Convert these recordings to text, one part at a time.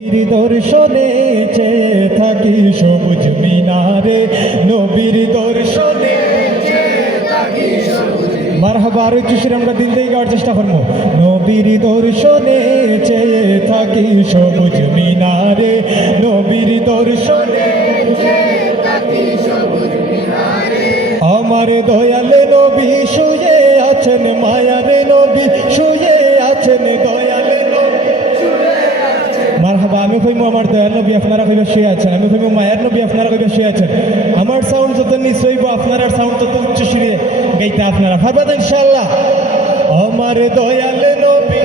নবীর দর্শনে থাকি সবুজ মিনারে। নবীর দর্শনে মারহাবা আরও আমরা দিল থেকে গাওয়ার চেষ্টা করব। নবীর দর্শনে চেয়ে থাকি সবুজ মিনারে। নবীর দর্শনে আমার দয়াল নবী শুয়ে আছেন, মায়ার নবী শুয়ে আছেন নবী মারহাবা, আমি কইমু আমার দয়াল নবী আপনারা কইবা শুয়ে আছেন। আমি কইমু মায়ার নবী আপনারা কইবা শুয়ে আছেন। আমার সাউন্ড যত নিশ্চয়ই আপনার সাউন্ড তত উচ্চ সুরে গাইতে আপনারা। পারবেন তো ইনশাআল্লাহ। আমার দয়াল নবী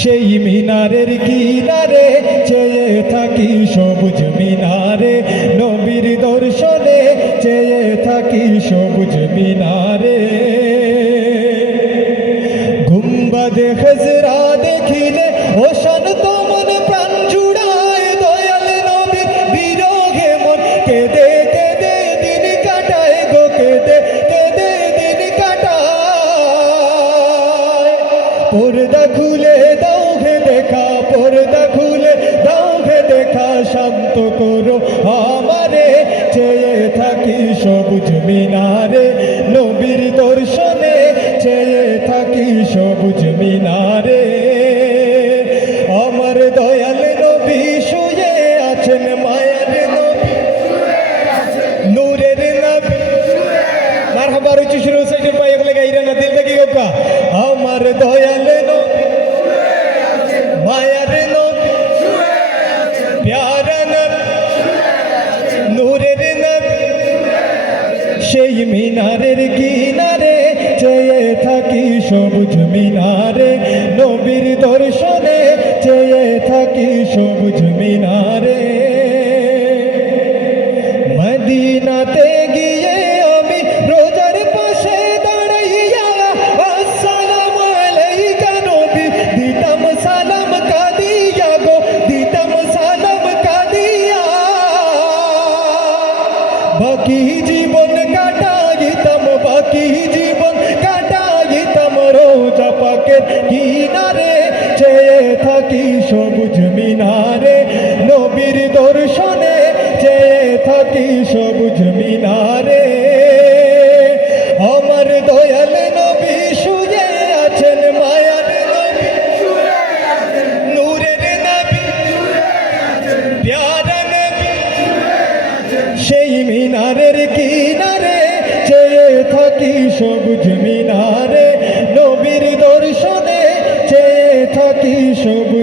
সেই মিনারের কিনারে চেয়ে থাকি সবুজ মিনারে। নবীর দর্শনে চেয়ে সবুজ মিনারে। গুম্বাদে খজরা দেখিলে ও শান্ত মন প্রাণ জুড়ায় দয়াল নবীর বিরোগে মন। কেঁদে কেঁদে দিন কাটায় গো, কেঁদে কেঁদে দিন কাটায়। পর্দা খুলে দাও হে দেখা, পর্দা খুলে দাও হে দেখা, শান্ত করো আমারে। চেয়ে থাকি সবুজ মিনারে মিনারের কিনারে চেয়ে থাকি সবুজ মিনারে। নবীর দর্শনে চেয়ে থাকি সবুজ মিনারে। মদিনাতে গিয়ে আমি রোজার পাশে দাঁড়াইয়া, আসসালামু আলাইকা নবী, দিতাম সালাম কাদিয়া গো, দিতাম সালাম কাদিয়া। বাকি জীবন কিনারে চেয়ে থাকি সবুজ মিনারে। নবীর দর্শনে চেয়ে থাকি সবুজ মিনারে। আমার দয়াল নবী শুয়ে আছেন, মায়ার নূরের নবী নবী সেই মিনারের কিনারে চেয়ে থাকি সবুজ মিনারে। নবীর